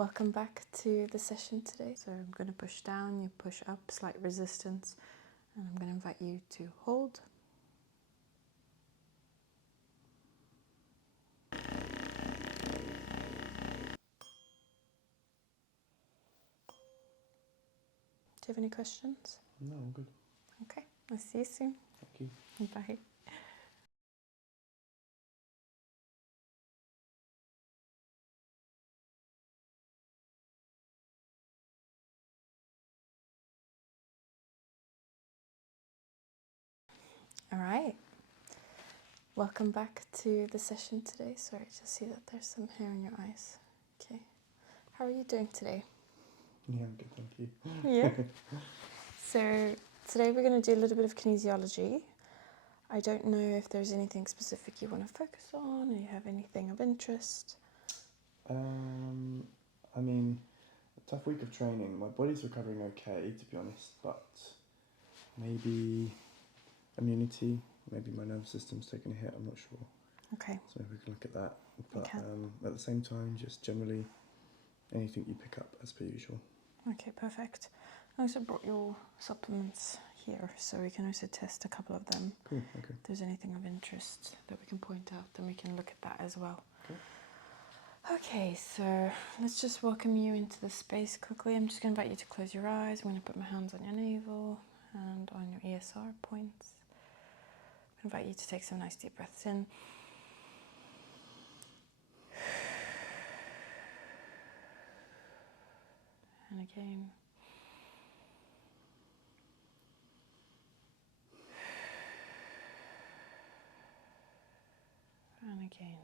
Welcome back to the session today. So I'm going to push down, you push up, slight resistance, and I'm going to invite you to hold. Do you have any questions? No, I'm good. Okay, I'll see you soon. Thank you. Bye. All right. Welcome back to the session today. Sorry, just see that there's some hair in your eyes. Okay. How are you doing today? Yeah, I'm good, thank you. Yeah. So today we're going to do a little bit of kinesiology. I don't know if there's anything specific you want to focus on, or you have anything of interest. I mean, a tough week of training. My body's recovering okay, to be honest, but maybe immunity, maybe my nervous system's taking a hit, I'm not sure. Okay. So we can look at that. But Okay. at the same time, just generally anything you pick up as per usual. Okay, perfect. I also brought your supplements here, so we can also test a couple of them. Cool, okay. If there's anything of interest that we can point out, then we can look at that as well. Okay. Okay, so let's just welcome you into the space quickly. I'm just going to invite you to close your eyes. I'm going to put my hands on your navel and on your ESR points. I invite you to take some nice deep breaths in. And again. And again.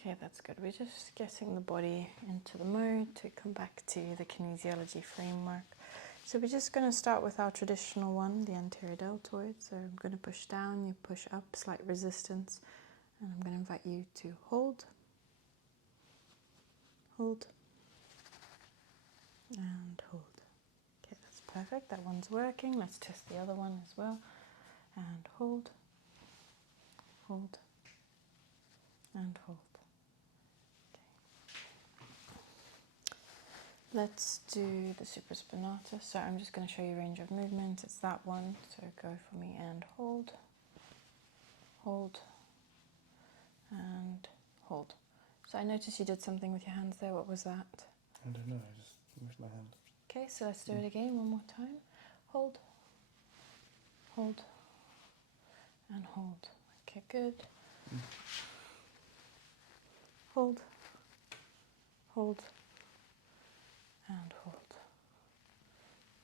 Okay, that's good. We're just getting the body into the mode to come back to the kinesiology framework. So we're just going to start with our traditional one, the anterior deltoid. So I'm going to push down, you push up, slight resistance, and I'm going to invite you to hold, hold, and hold. Okay, that's perfect. That one's working. Let's test the other one as well. And hold, hold, and hold. Let's do the supraspinatus. So I'm just going to show you range of movement. It's that one. So go for me and hold, hold, and hold. So I noticed you did something with your hands there. What was that? I don't know, I just moved my hand. Okay, so let's do it again one more time. Hold, hold, and hold. Okay, good. Hold, hold, and hold.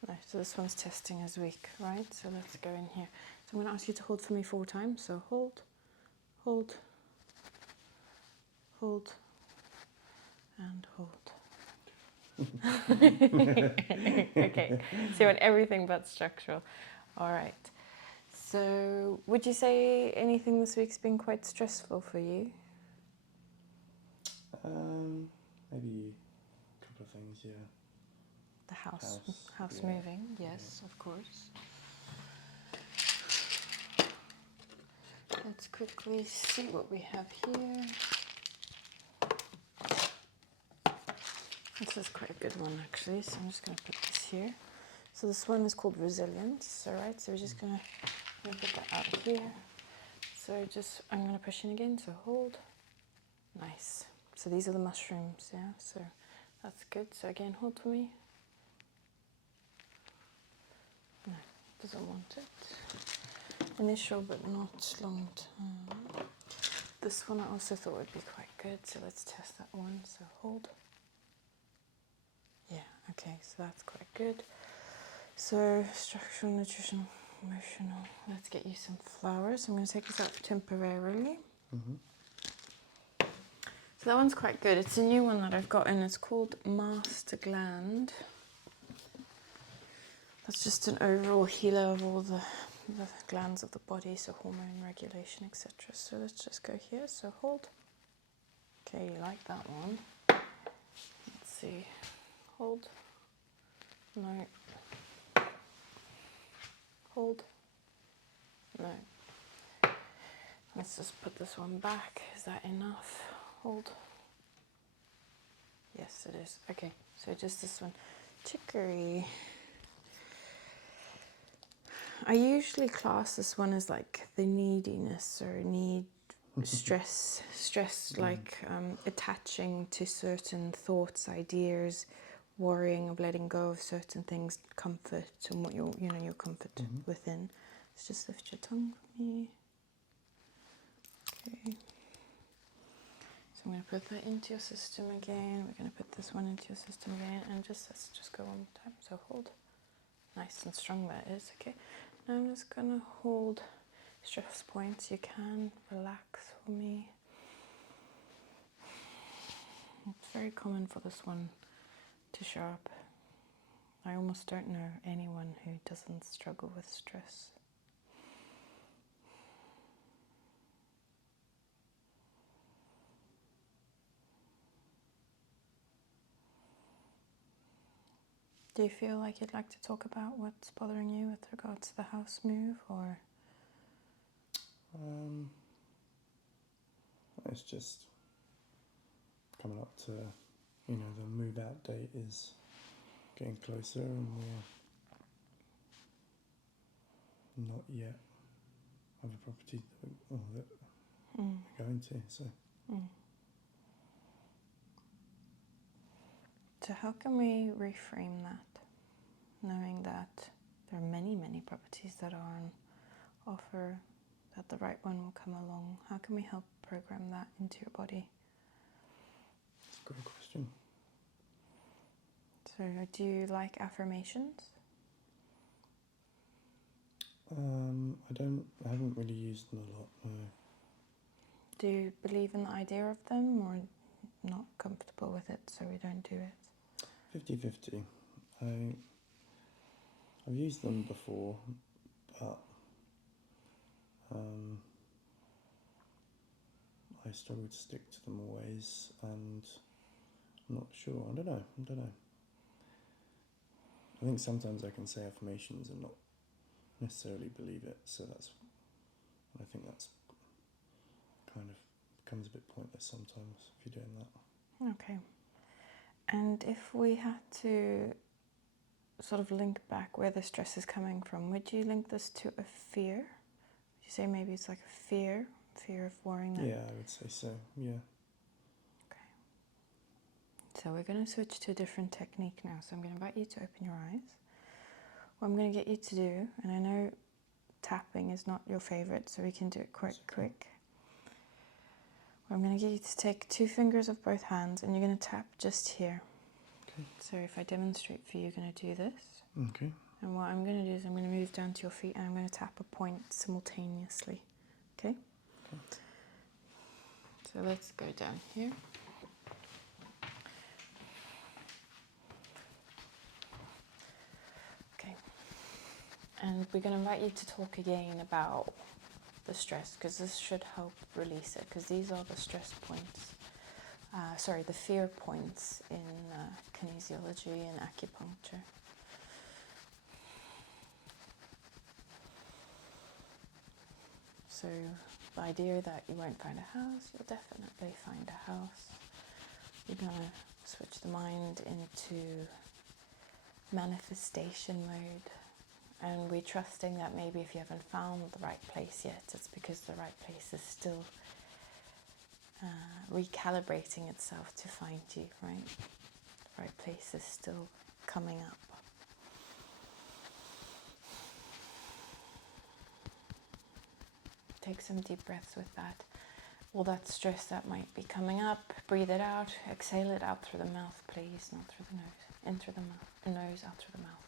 No, so this one's testing as weak, right? So let's go in here. So I'm going to ask you to hold for me 4 times. So hold, hold, hold, and hold. Okay, so you want everything but structural. All right. So would you say anything this week's been quite stressful for you? Maybe a couple of things, yeah. The house yeah. moving, yes, of course. Let's quickly see what we have here. This is quite a good one actually, so I'm just going to put this here. So this one is called resilience, all right? So we're just going to put that out here. So I'm going to push in again, so hold. Nice. So these are the mushrooms, yeah? So that's good. So again, hold for me. No, doesn't want it. Initial but not long term. This one I also thought would be quite good, so let's test that one. So hold. Yeah, okay, so that's quite good. So structural, nutritional, emotional. Let's get you some flowers. I'm going to take this out temporarily. So that one's quite good. It's a new one that I've gotten. It's called Master Gland. That's just an overall healer of all the glands of the body, so hormone regulation, etc. So let's just go here. So hold. Okay, you like that one. Let's see. Hold. No. Hold. No. Let's just put this one back. Is that enough? Hold. Yes, it is. Okay, so just this one. Chicory. I usually class this one as like the neediness or need stress like attaching to certain thoughts, ideas, worrying of letting go of certain things, comfort and what your comfort within. Let's just lift your tongue for me. Okay. So I'm going to put that into your system again. We're going to put this one into your system again, and let's just go one more time. So hold. Nice and strong that is. Okay. Now I'm just going to hold stress points. You can relax for me. It's very common for this one to show up. I almost don't know anyone who doesn't struggle with stress. Do you feel like you'd like to talk about what's bothering you with regards to the house move, or? It's just coming up to, the move out date is getting closer, and we're not yet have a property that we're going to. So. So how can we reframe that, knowing that there are many, many properties that are on offer, that the right one will come along? How can we help program that into your body? That's a great question. So do you like affirmations? I haven't really used them a lot, no. Do you believe in the idea of them, or not comfortable with it, so we don't do it? 50-50. I've used them before, but I struggle to stick to them always, and I'm not sure. I don't know. I think sometimes I can say affirmations and not necessarily believe it, so I think that's kind of becomes a bit pointless sometimes if you're doing that. Okay. And if we had to sort of link back where the stress is coming from, would you link this to a fear? Would you say maybe it's like a fear of worrying? Yeah, I would say so, yeah. Okay. So we're going to switch to a different technique now. So I'm going to invite you to open your eyes. What I'm going to get you to do, and I know tapping is not your favorite, so we can do it quite quick. I'm going to get you to take 2 fingers of both hands, and you're going to tap just here. Okay. So if I demonstrate for you, you're going to do this. Okay. And what I'm going to do is I'm going to move down to your feet, and I'm going to tap a point simultaneously. Okay? Okay. So let's go down here. Okay. And we're going to invite you to talk again about the stress, because this should help release it, because these are the stress points. The fear points in kinesiology and acupuncture. So the idea that you won't find a house, you'll definitely find a house. You're going to switch the mind into manifestation mode. And we're trusting that maybe if you haven't found the right place yet, it's because the right place is still recalibrating itself to find you, right? The right place is still coming up. Take some deep breaths with that. All that stress that might be coming up, breathe it out, exhale it out through the mouth, please, not through the nose. In through the mouth, nose, out through the mouth.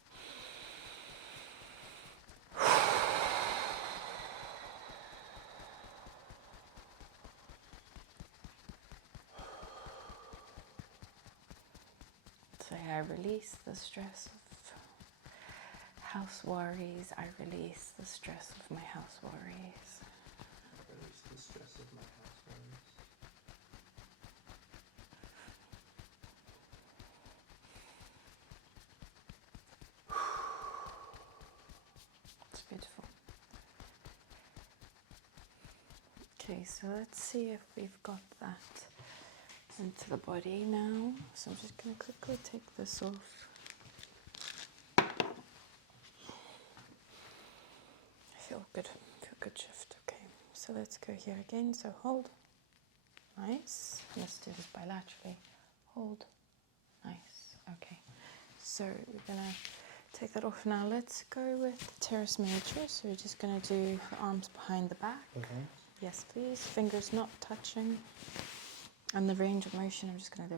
Say, I release the stress of house worries. I release the stress of my house worries. Release the stress of my house worries. It's beautiful. Okay, so let's see if we've got that into the body now. So I'm just going to quickly take this off. I feel good shift. Okay, so let's go here again. So hold. Nice. Let's do this bilaterally. Hold. Nice. Okay. So we're going to take that off now. Let's go with the teres major. So we're just going to do the arms behind the back. Okay. Yes, please. Fingers not touching. And the range of motion, I'm just going to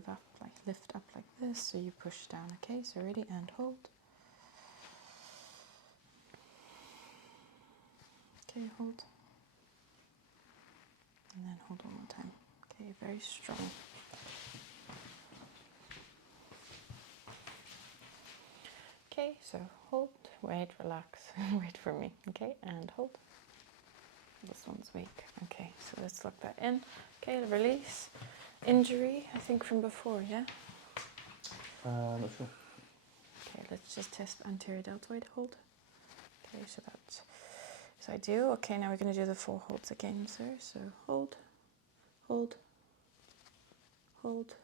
lift up like this. So you push down. Okay, so ready and hold. Okay, hold. And then hold one more time. Okay, very strong. Okay, so hold, wait, relax, wait for me. Okay, and hold. This one's weak. Okay, so let's lock that in. Okay, release. Injury, I think from before, yeah? Not sure. Okay, let's just test anterior deltoid hold. Okay, so that's ideal. Okay, now we're going to do the 4 holds again, sir. So hold, hold, hold,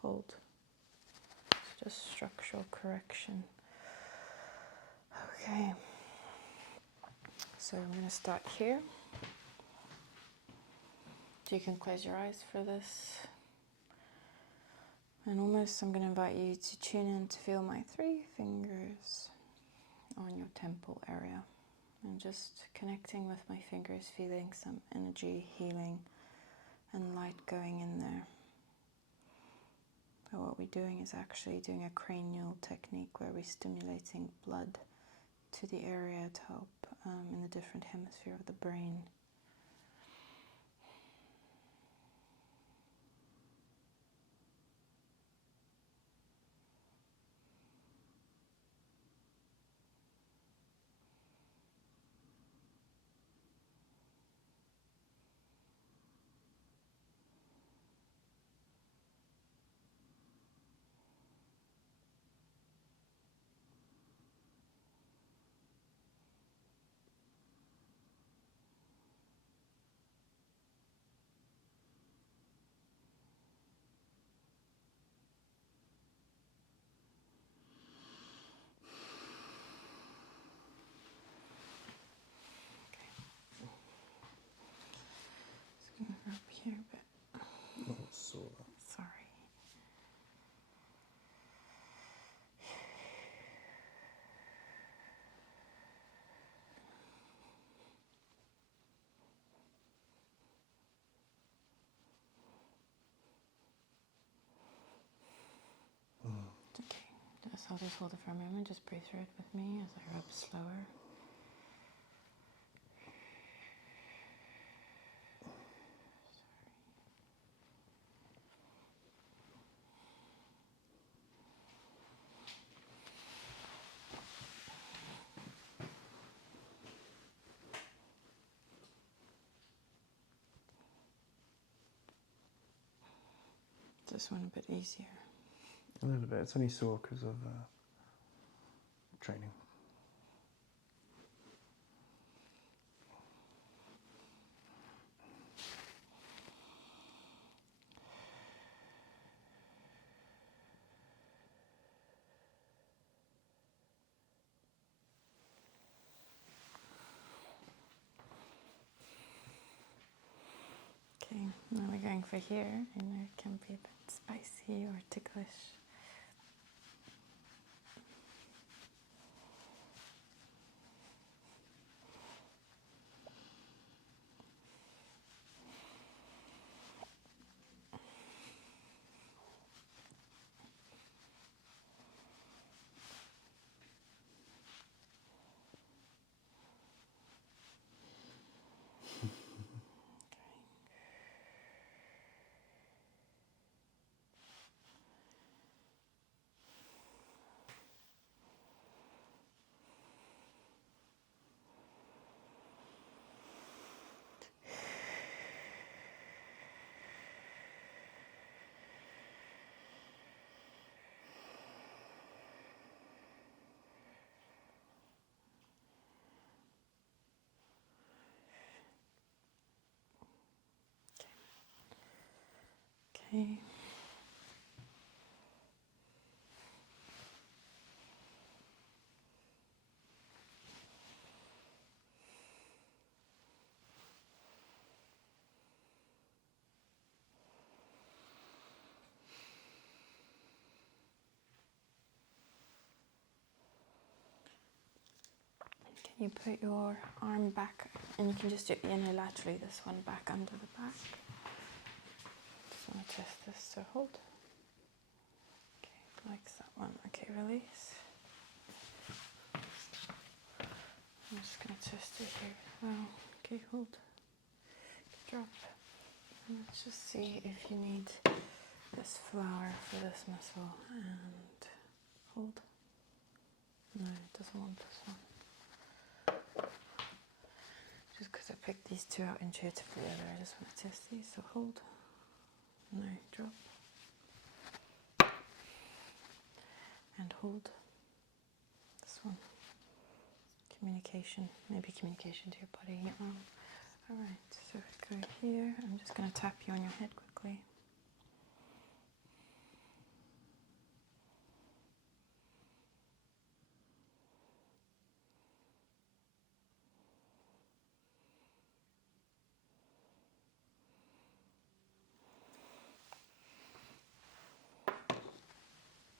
hold. It's just structural correction. Okay. So I'm going to start here. You can close your eyes for this. And almost I'm going to invite you to tune in to feel my 3 fingers on your temple area. And just connecting with my fingers, feeling some energy, healing, and light going in there. But what we're doing is actually doing a cranial technique where we're stimulating blood to the area to help in the different hemisphere of the brain. Up here a bit. Oh, sore. Sorry. Okay, I'll just hold it for a moment. Just breathe through it with me as I rub slower. This one a bit easier. A little bit. It's only sore because of training. Okay, now we're going for here, and it can be a bit spicy or ticklish. Okay. Can you put your arm back, and you can just do unilaterally, this one back under the back. Just want to test this, so hold. Okay, like that one. Okay, release. I'm just going to test it here. Wow. Okay, hold. Drop. And let's just see if you need this flower for this muscle, and hold. No, it doesn't want this one. Just because I picked these two out intuitively earlier, I just want to test these, so hold. No, drop. And hold. This one. Communication, maybe communication to your body and your arm. Alright, so if we go here, I'm just going to tap you on your head quickly.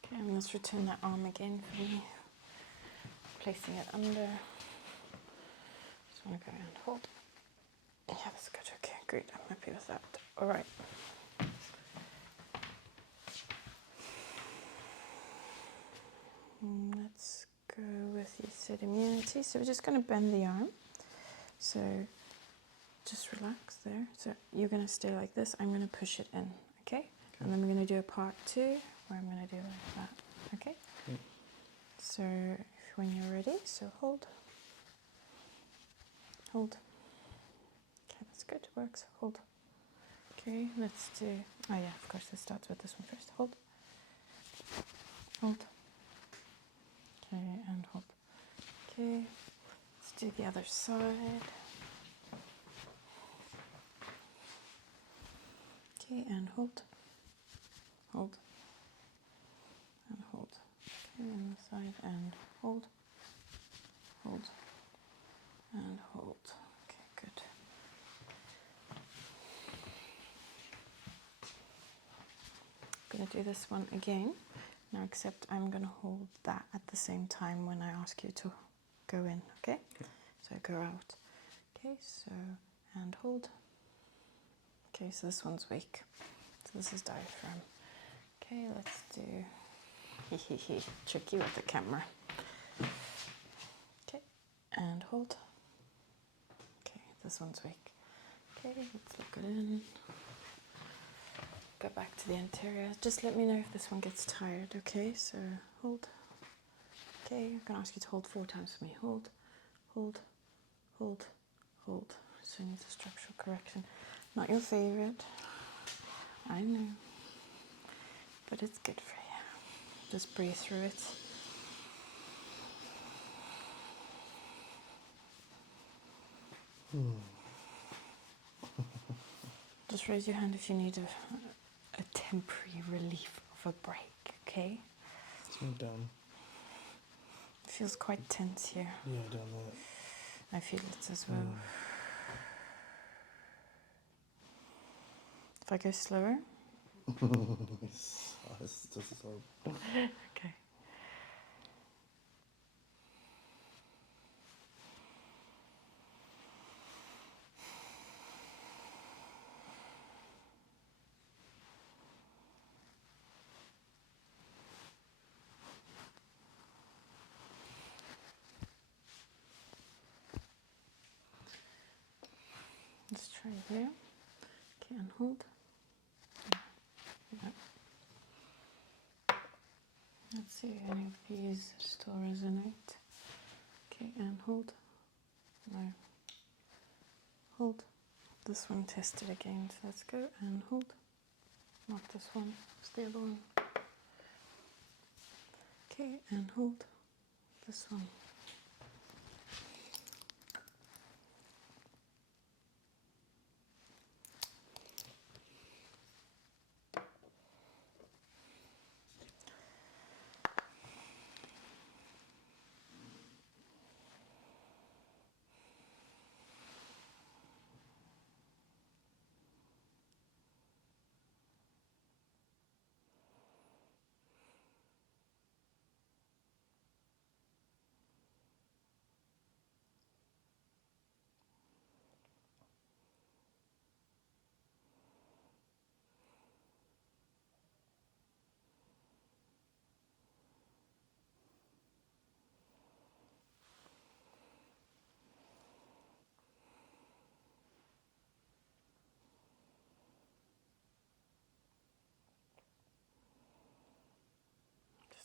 Okay, and let's return that arm again for me. Placing it under. Just want to go and hold. Yeah, that's good. Okay, great. I'm happy with that. All right. Let's go with, you said, immunity. So we're just going to bend the arm. So just relax there. So you're going to stay like this. I'm going to push it in, okay? And then we're going to do a part 2 where I'm going to do like that, okay? So when you're ready, so hold. Hold. Okay, that's good. Works. Hold. Okay, let's do, oh yeah, of course, this starts with this one first. Hold. Hold. Okay, and hold. Okay, let's do the other side. Okay, and hold. Hold. And hold. Okay, on the side, and hold. Hold. And hold. Okay, good. I'm going to do this one again. Now, except I'm going to hold that at the same time when I ask you to go in, okay? So go out. Okay, so, and hold. Okay, so this one's weak. So this is diaphragm. Okay, let's do tricky with the camera. Okay, and hold. Okay, this one's weak. Okay, let's look it in. Go back to the anterior. Just let me know if this one gets tired, okay? So hold. Okay, I'm gonna ask you to hold 4 times for me. Hold, hold, hold, hold. So I need a structural correction. Not your favorite, I know, but it's good for you. Just breathe through it. Just raise your hand if you need a temporary relief of a break, okay? It's me down. It feels quite tense here. Yeah, down there. I feel it as well. If I go slower? This is horrible. Okay. Let's try here. Okay, and hold. Yeah. Let's see if any of these still resonate. Okay, and hold. No. Hold. This one tested again, so let's go and hold. Not this one, it's the other one. Okay, and hold. This one.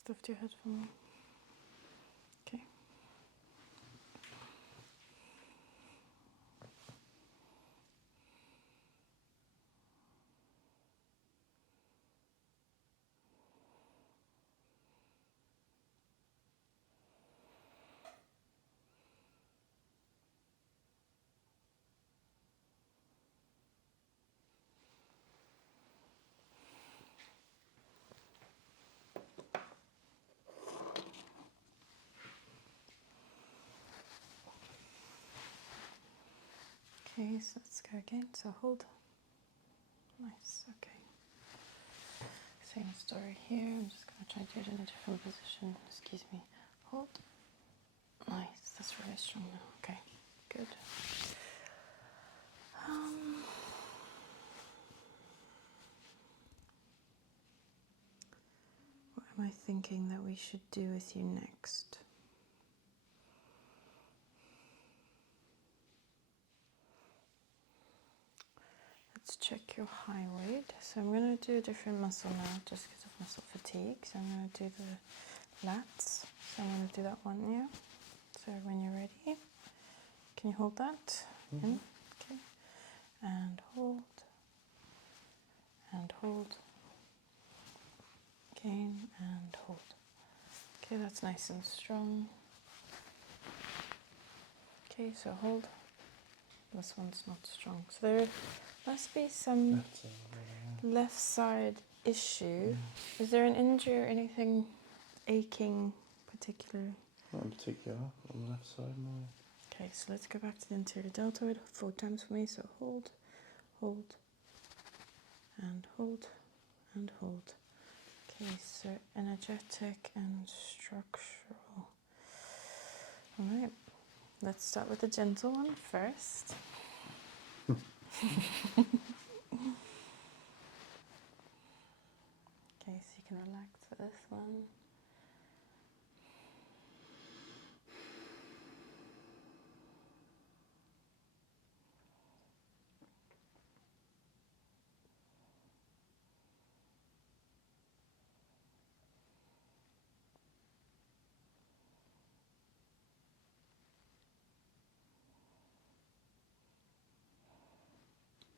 Just lift your head for me. Okay. Okay, so let's go again. So hold. Nice, okay. Same story here. I'm just going to try to do it in a different position. Excuse me. Hold. Nice, that's really strong now. Okay, good. What am I thinking that we should do with you next? Let's check your high weight. So I'm going to do a different muscle now just because of muscle fatigue. So I'm going to do the lats. So I'm going to do that one, yeah? So when you're ready, can you hold that? In? Okay. And hold. And hold. Again and hold. Okay, that's nice and strong. Okay, so hold. This one's not strong. So there must be some left side issue. Is there an injury or anything aching particularly? Not in particular, on the left side, no. Okay, so let's go back to the anterior deltoid 4 times for me. So hold, hold, and hold, and hold. Okay, so energetic and structural. All right, let's start with the gentle one first. Okay, so you can relax for this one.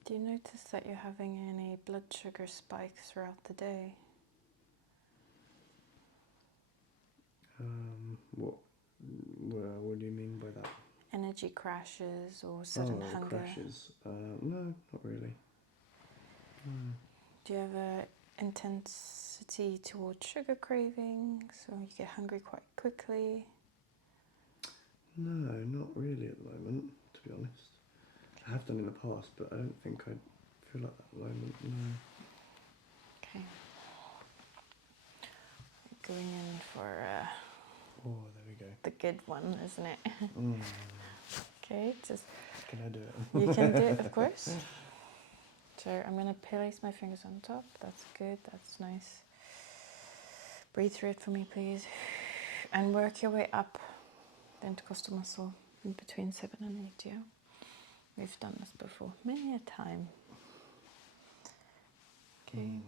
Do you notice that you're having any blood sugar spikes throughout the day? What do you mean by that? Energy crashes or sudden hunger? Crashes. No, not really. No. Do you have a intensity towards sugar cravings, or you get hungry quite quickly? No, not really at the moment, to be honest. I have done in the past, but I don't think I feel like that at the moment, no. Okay. Going in for Oh, there we go. the good one, isn't it? Okay, just... Can I do it? You can do it, of course. So I'm going to place my fingers on top. That's good, that's nice. Breathe through it for me, please. And work your way up the intercostal muscle in between 7 and 8, yeah? We've done this before, many a time. Okay.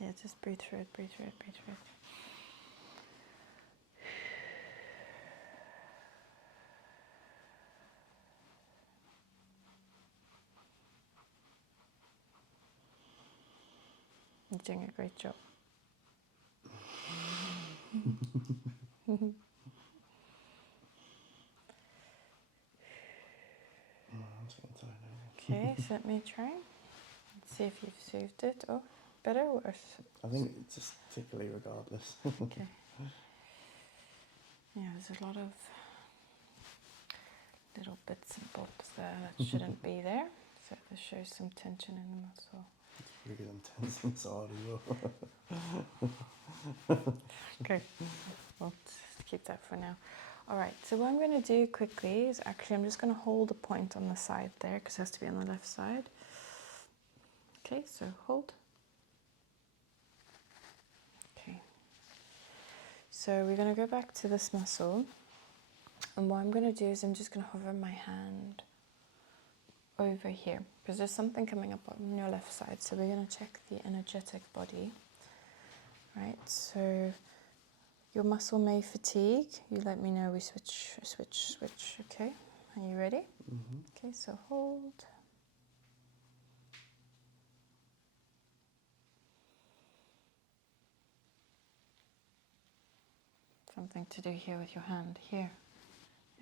Yeah, just breathe through it, breathe through it, breathe through it. You're doing a great job. Okay, so let me try. Let's see if you've saved it. Oh, better or worse? I think it's just tickly regardless. Okay. Yeah, there's a lot of little bits and bobs there that shouldn't be there. So this shows some tension in the muscle. It's really intense inside as well. Okay, we'll just keep that for now. All right, so what I'm going to do quickly is actually I'm just going to hold a point on the side there because it has to be on the left side. Okay, so hold. Okay. So we're going to go back to this muscle. And what I'm going to do is I'm just going to hover my hand over here because there's something coming up on your left side. So we're going to check the energetic body. right? So your muscle may fatigue. You let me know. We switch. Okay, are you ready? Mm-hmm. Okay, so hold. Something to do here with your hand. Here.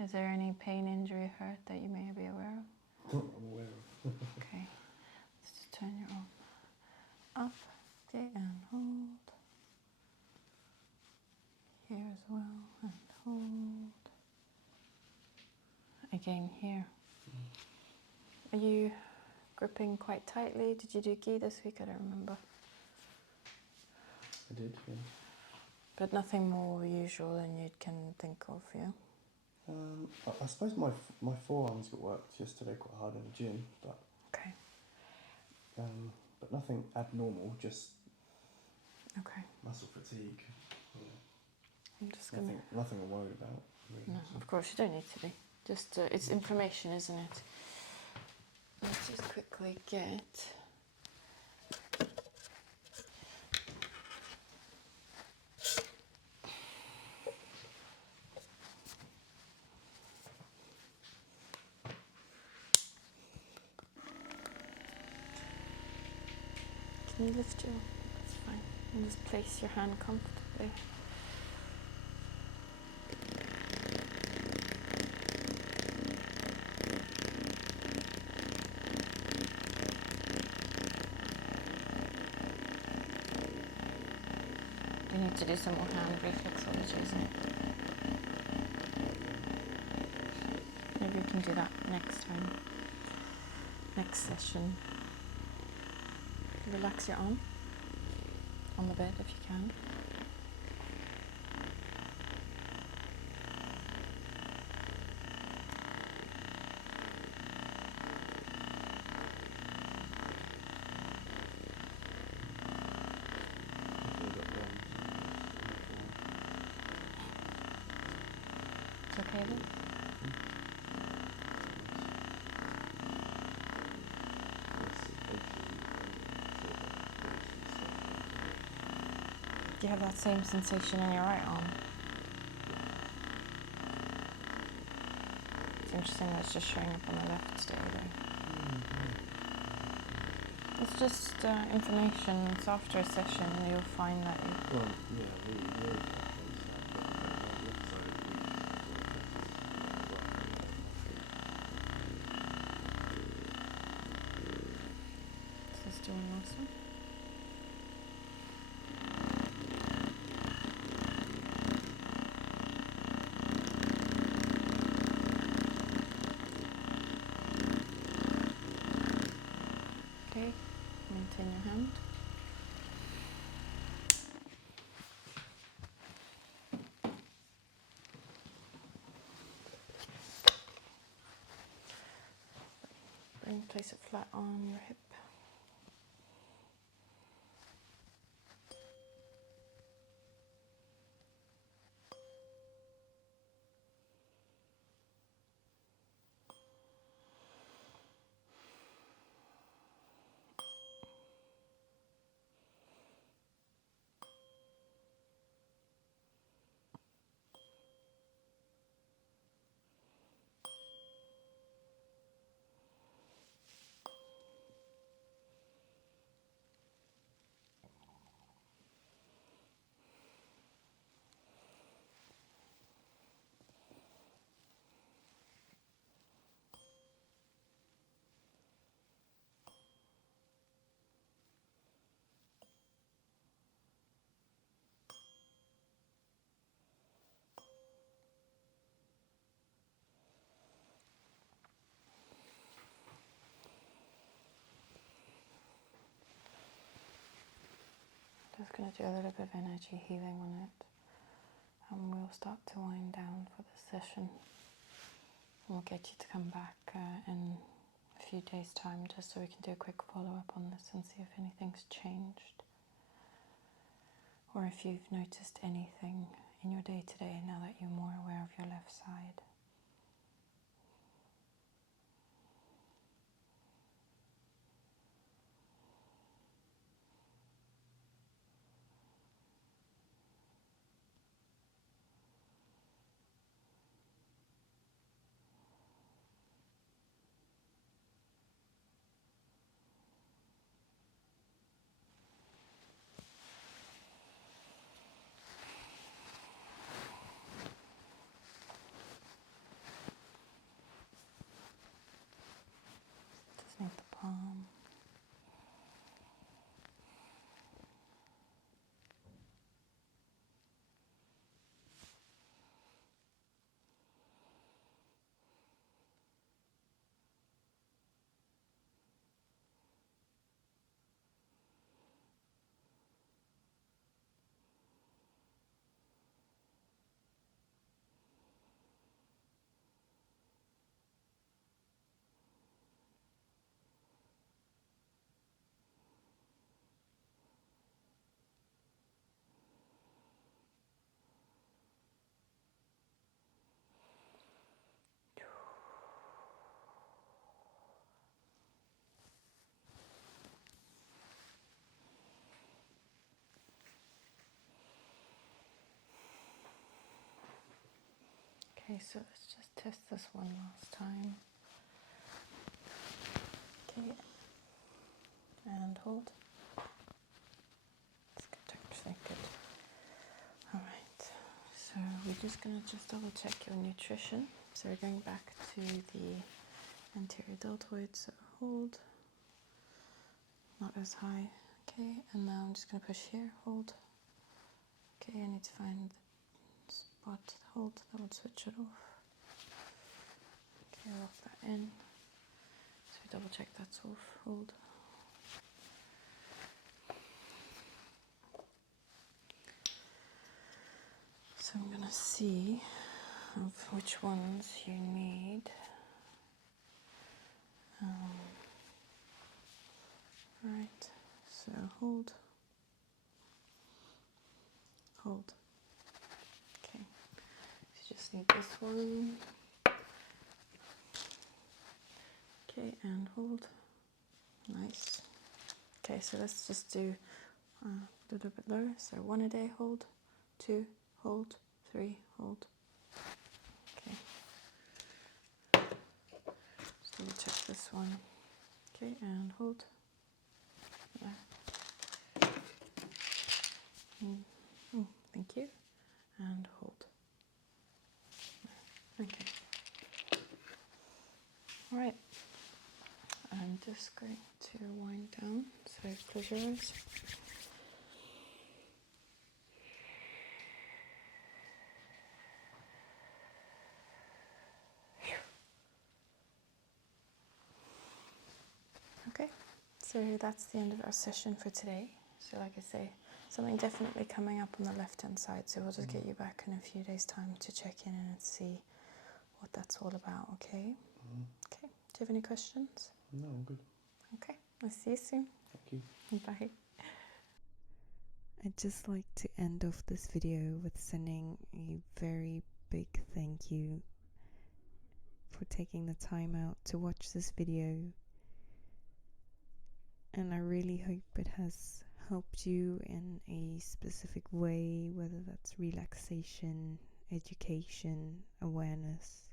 Is there any pain, injury, hurt that you may be aware of? I'm aware of. Okay. Let's just turn your arm up. Okay, and hold. Here as well, and hold. Again here. Are you gripping quite tightly? Did you do gi this week? I don't remember. I did, yeah. But nothing more usual than you can think of, yeah? I suppose my forearms got worked yesterday quite hard in the gym, but Okay. but nothing abnormal, just Okay. muscle fatigue. Yeah. I'm just gonna. Nothing I'm worried about. Really. No, of course you don't need to be. Just it's information, isn't it? Let's just quickly get. Can you lift your? That's fine. And just place your hand comfortably. We need to do some more hand reflexology, isn't it? Maybe we can do that next time. Next session. Relax your arm on the bed if you can. It's okay then? Do you have that same sensation in your right arm? It's interesting that it's just showing up on the left today though. It's just information. It's after a session you'll find that you... Well, yeah, really Let's do one last one. Okay, maintain your hand. Place it flat on your hip. Just going to do a little bit of energy healing on it, and we'll start to wind down for the session. And we'll get you to come back in a few days' time just so we can do a quick follow-up on this and see if anything's changed, or if you've noticed anything in your day-to-day now that you're more aware of your left side. Okay, so let's just test this one last time. Okay, and hold. It's good, actually, good. Alright, so we're just going to just double check your nutrition. So we're going back to the anterior deltoid, so hold. Not as high. Okay, and now I'm just going to push here, hold. Okay, I need to find the spot, hold, that would switch it off. Okay, lock that in. So we double check that's off, hold. So I'm going to see of which ones you need. Right, so hold, hold. Okay, you just need this one. Okay, and hold. Nice. Okay, so let's just do a little bit lower. So 1 a day, hold. 2, hold. 3, hold. Okay. Just double check this one. Okay, and hold. There. Thank you. And hold. There. Okay. All right. I'm just going to wind down. So close your eyes. Okay, so that's the end of our session for today. So like I say, something definitely coming up on the left-hand side, so we'll just get you back in a few days' time to check in and see what that's all about, okay? Okay, do you have any questions? No, I'm good. Okay, I'll see you soon. Thank you. Bye. I'd just like to end off this video with sending a very big thank you for taking the time out to watch this video, and I really hope it has helped you in a specific way, whether that's relaxation, education, awareness,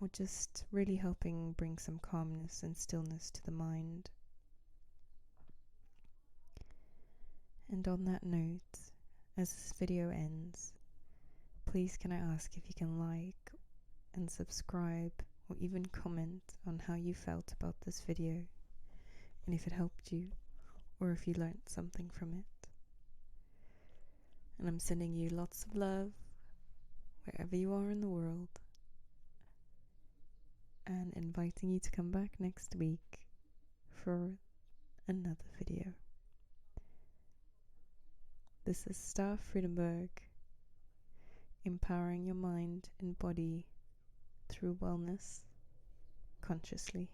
or just really helping bring some calmness and stillness to the mind. And on that note, as this video ends, please can I ask if you can like and subscribe or even comment on how you felt about this video and if it helped you or if you learned something from it. And I'm sending you lots of love wherever you are in the world and inviting you to come back next week for another video. This is Star Friedenberg, empowering your mind and body through wellness consciously.